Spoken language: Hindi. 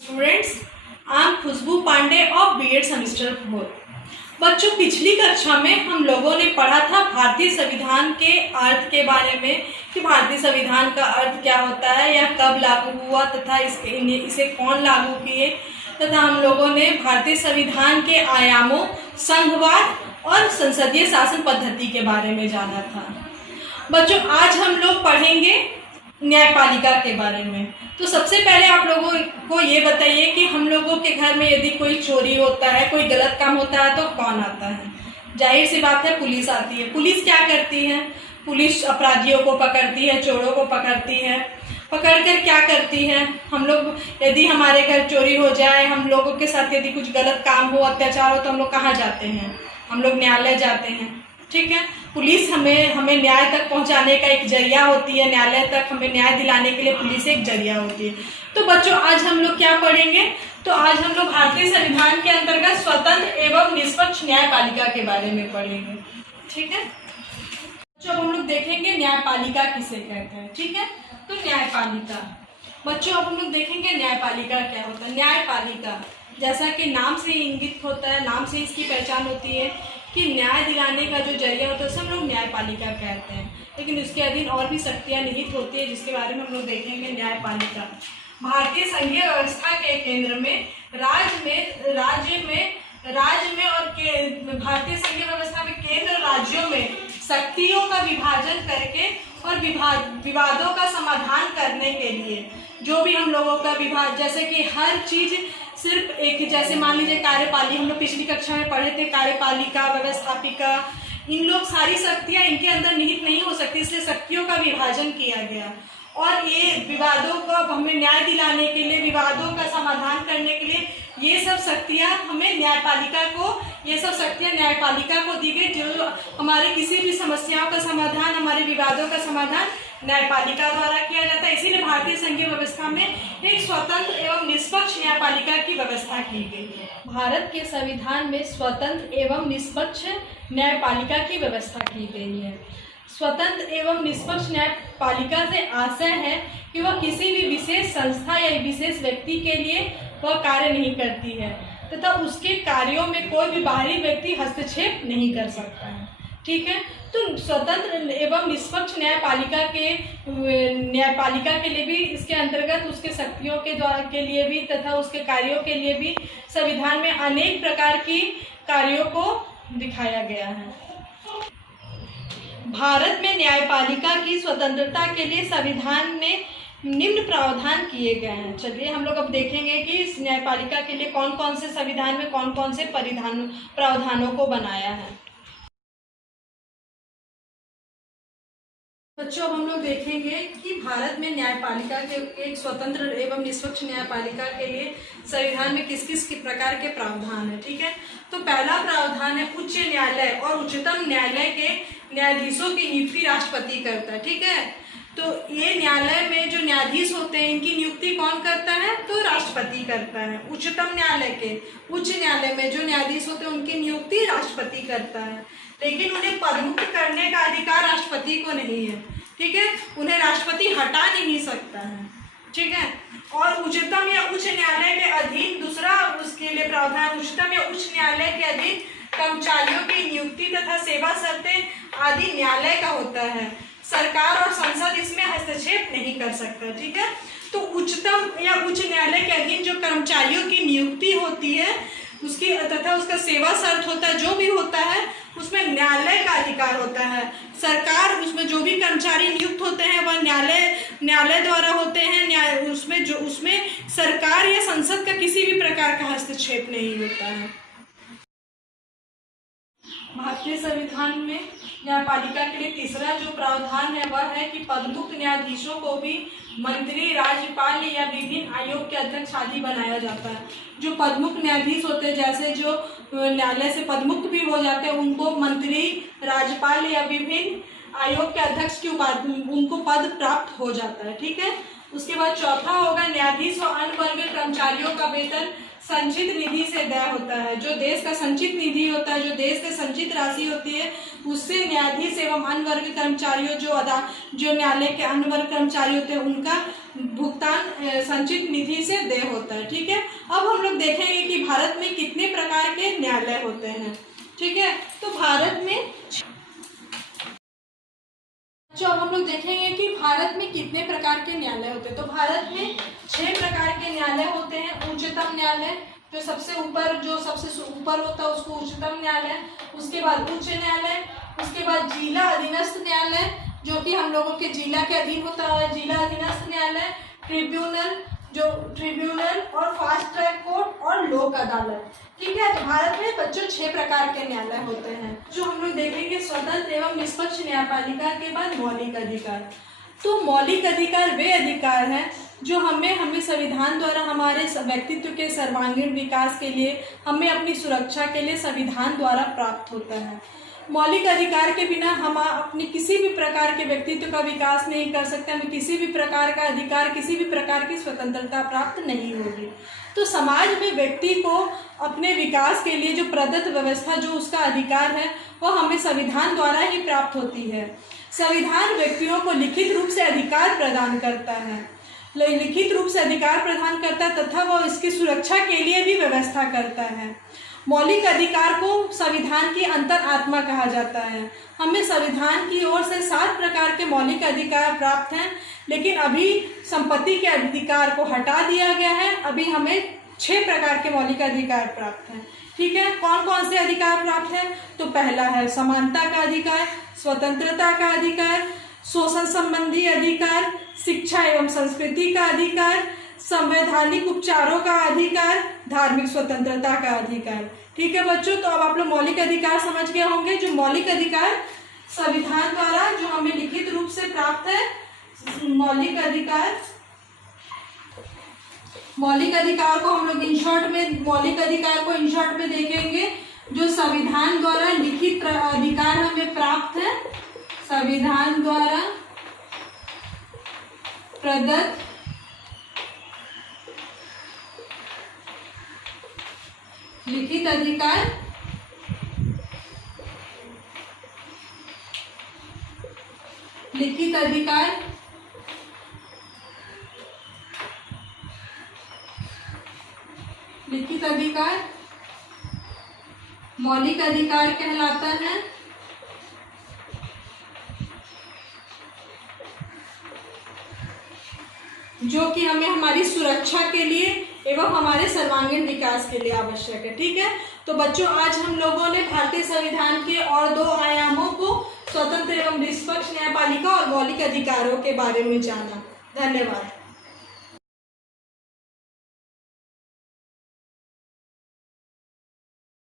Students, I am Khushboo Pandey of BEd semester 4। बच्चों, पिछली कक्षा में हम लोगों ने पढ़ा था भारतीय संविधान के अर्थ के बारे में कि भारतीय संविधान का अर्थ क्या होता है या कब लागू हुआ तथा इसे कौन लागू किए, तथा हम लोगों ने भारतीय संविधान के आयामों, संघवाद और संसदीय शासन पद्धति के बारे में जाना था। बच्चों, आज हम लोग पढ़ेंगे न्यायपालिका के बारे में। तो सबसे पहले आप लोगों को ये बताइए कि हम लोगों के घर में यदि कोई चोरी होता है, कोई गलत काम होता है, तो कौन आता है? जाहिर सी बात है, पुलिस आती है। पुलिस क्या करती है? पुलिस अपराधियों को पकड़ती है, चोरों को पकड़ती है। पकड़कर क्या करती है? हम लोग यदि हमारे घर चोरी हो जाए, हम लोगों के साथ यदि कुछ गलत काम हो, अत्याचार हो, तो हम लोग कहाँ जाते हैं? हम लोग न्यायालय जाते हैं। ठीक है, पुलिस हमें न्याय तक पहुंचाने का एक जरिया होती है। न्यायालय तक हमें न्याय दिलाने के लिए पुलिस एक जरिया होती है। तो बच्चों, आज हम लोग क्या पढ़ेंगे? तो आज हम लोग भारतीय संविधान के अंतर्गत स्वतंत्र एवं निष्पक्ष न्यायपालिका के बारे में पढ़ेंगे। ठीक है, बच्चों, अब हम लोग देखेंगे न्यायपालिका किसे कहते हैं। ठीक है, तो न्यायपालिका, बच्चों, अब हम लोग देखेंगे न्यायपालिका क्या होता है। न्यायपालिका जैसा कि नाम से इंगित होता है, नाम से इसकी पहचान होती है कि न्याय दिलाने का जो जरिया होता है उसे हम लोग न्यायपालिका कहते हैं। लेकिन उसके अधीन और भी शक्तियां निहित होती है, जिसके बारे में हम लोग देखेंगे। न्यायपालिका भारतीय संघीय व्यवस्था के केंद्र में, राज्य में और भारतीय संघीय व्यवस्था में केंद्र और राज्यों में शक्तियों का विभाजन करके और विवादों का समाधान करने के लिए जो भी हम लोगों का विभाग, जैसे कि हर चीज सिर्फ एक, जैसे मान लीजिए कार्यपालिका, हम लोग पिछली कक्षा में पढ़े थे, कार्यपालिका, व्यवस्थापिका, इन लोग सारी शक्तियां इनके अंदर निहित नहीं हो सकती, इसलिए शक्तियों का विभाजन किया गया। और ये विवादों को हमें न्याय दिलाने के लिए, विवादों का समाधान करने के लिए ये सब शक्तियां हमें ये सब शक्तियां न्यायपालिका को दी गई, जो हमारे किसी भी समस्याओं का समाधान, हमारे विवादों का समाधान न्यायपालिका द्वारा किया जाता है। इसीलिए भारतीय संघीय व्यवस्था में एक स्वतंत्र एवं निष्पक्ष न्यायपालिका की व्यवस्था की गई है। भारत के संविधान में स्वतंत्र एवं निष्पक्ष न्यायपालिका की व्यवस्था की गई है। स्वतंत्र एवं निष्पक्ष न्यायपालिका से आशय है कि वह किसी भी विशेष संस्था या विशेष व्यक्ति के लिए वह कार्य नहीं करती है तथा उसके कार्यों में कोई भी बाहरी व्यक्ति हस्तक्षेप नहीं कर सकता है। ठीक है, तो स्वतंत्र एवं निष्पक्ष न्यायपालिका के लिए भी, इसके अंतर्गत उसके शक्तियों के लिए भी तथा उसके कार्यों के लिए भी संविधान में अनेक प्रकार की कार्यों को दिखाया गया है। भारत में न्यायपालिका की स्वतंत्रता के लिए संविधान में निम्न प्रावधान किए गए हैं। चलिए हम लोग अब देखेंगे कि इस न्यायपालिका के लिए कौन कौन से संविधान में कौन कौन से प्रावधानों को बनाया है। बच्चों, हम लोग देखेंगे कि भारत में न्यायपालिका के, एक स्वतंत्र एवं निष्पक्ष न्यायपालिका के लिए संविधान में किस किस प्रकार के प्रावधान है। ठीक है, तो पहला प्रावधान है उच्च न्यायालय और उच्चतम न्यायालय के न्यायाधीशों की नियुक्ति राष्ट्रपति करता है। ठीक है, तो ये न्यायालय में जो न्यायाधीश होते हैं इनकी नियुक्ति कौन करता है? तो राष्ट्रपति करता है। उच्चतम न्यायालय के, उच्च न्यायालय में जो न्यायाधीश होते हैं उनकी नियुक्ति राष्ट्रपति करता है, लेकिन उन्हें पदमुक्त करने का अधिकार राष्ट्रपति को नहीं है। ठीक है, उन्हें राष्ट्रपति हटा नहीं सकता है। ठीक है, और उच्चतम या उच्च न्यायालय के अधीन दूसरा उसके लिए प्रावधान, उच्चतम या उच्च न्यायालय के अधीन कर्मचारियों की नियुक्ति तथा सेवा शर्तें आदि न्यायालय का होता है। सरकार और संसद इसमें हस्तक्षेप नहीं कर सकता। ठीक है, तो उच्चतम या उच्च न्यायालय के अधीन जो कर्मचारियों की नियुक्ति होती है उसकी तथा उसका सेवा शर्त होता है, जो भी होता है उसमें न्यायालय का अधिकार होता है। सरकार, उसमें जो भी कर्मचारी नियुक्त होते हैं वह न्यायालय द्वारा होते हैं। उसमें सरकार या संसद का किसी भी प्रकार का हस्तक्षेप नहीं होता है। भारतीय संविधान में न्यायपालिका के लिए तीसरा जो प्रावधान है वह है कि पदमुक्त न्यायाधीशों को भी मंत्री, राज्यपाल या विभिन्न आयोग के अध्यक्ष आदि बनाया जाता है। जो पदमुक्त न्यायाधीश होते हैं, जैसे जो न्यायालय से पदमुक्त भी हो जाते हैं, उनको मंत्री, राज्यपाल या विभिन्न आयोग के अध्यक्ष की उपाधि, उनको पद प्राप्त हो जाता है। ठीक है, उसके बाद चौथा होगा न्यायाधीश और अन्य वर्ग कर्मचारियों का वेतन संचित निधि से व्यय होता है। जो देश का संचित निधि होता है, जो देश की संचित राशि होती है, उससे न्यायाधीश एवं अन्य वर्ग कर्मचारियों जो न्यायालय के अन्य वर्ग कर्मचारी होते हैं उनका भुगतान संचित निधि से देय होता है। ठीक है, अब हम लोग देखेंगे कि भारत में कितने प्रकार के न्यायालय होते हैं। ठीक है, तो भारत में जो अब हम लोग देखेंगे कि भारत में कितने प्रकार के न्यायालय होते हैं। तो भारत में 6 प्रकार के न्यायालय होते हैं। उच्चतम न्यायालय जो सबसे ऊपर होता है उसको उच्चतम न्यायालय, उसके बाद उच्च न्यायालय, उसके बाद जिला अधीनस्थ न्यायालय जो कि हम लोगों के जिला के अधीन होता है, जिला अधीनस्थ न्यायालय, ट्रिब्यूनल और फास्ट ट्रैक कोर्ट और लोक अदालत। ठीक है, तो भारत में बच्चों 6 प्रकार के न्यायालय होते हैं। जो हम लोग देखेंगे स्वतंत्र एवं निष्पक्ष न्यायपालिका के बाद मौलिक अधिकार। तो मौलिक अधिकार वे अधिकार हैं जो हमें संविधान द्वारा हमारे व्यक्तित्व के सर्वांगीण विकास के लिए, हमें अपनी सुरक्षा के लिए संविधान द्वारा प्राप्त होता है। मौलिक अधिकार के बिना हम अपने किसी भी प्रकार के व्यक्तित्व का विकास नहीं कर सकते, हमें किसी भी प्रकार का अधिकार, किसी भी प्रकार की स्वतंत्रता प्राप्त नहीं होगी। तो समाज में व्यक्ति को अपने विकास के लिए जो प्रदत्त व्यवस्था, जो उसका अधिकार है, वह हमें संविधान द्वारा ही प्राप्त होती है। संविधान व्यक्तियों को लिखित रूप से अधिकार प्रदान करता है, तथा वह इसकी सुरक्षा के लिए भी व्यवस्था करता है। मौलिक अधिकार को संविधान की अंतर आत्मा कहा जाता है। हमें संविधान की ओर से 7 प्रकार के मौलिक अधिकार प्राप्त हैं, लेकिन अभी संपत्ति के अधिकार को हटा दिया गया है। अभी हमें 6 प्रकार के मौलिक अधिकार प्राप्त हैं। ठीक है, कौन कौन से अधिकार प्राप्त हैं? तो पहला है समानता का अधिकार, स्वतंत्रता का अधिकार, शोषण संबंधी अधिकार, शिक्षा एवं संस्कृति का अधिकार, संवैधानिक उपचारों का अधिकार, धार्मिक स्वतंत्रता का अधिकार। ठीक है बच्चों, तो अब आप लोग मौलिक अधिकार समझ गए होंगे। जो मौलिक अधिकार संविधान द्वारा जो हमें लिखित रूप से प्राप्त है, मौलिक अधिकार को हम लोग मौलिक अधिकार को इन शॉर्ट में देखेंगे। जो संविधान द्वारा लिखित अधिकार हमें प्राप्त है, संविधान द्वारा प्रदत्त लिखित अधिकार, मौलिक अधिकार कहलाता है। जो कि हमें हमारी सुरक्षा के लिए एवं हमारे सर्वांगीण विकास के लिए आवश्यक है। ठीक है, तो बच्चों आज हम लोगों ने भारतीय संविधान के और 2 आयामों को, स्वतंत्र एवं निष्पक्ष न्यायपालिका और मौलिक अधिकारों के बारे में जाना। धन्यवाद।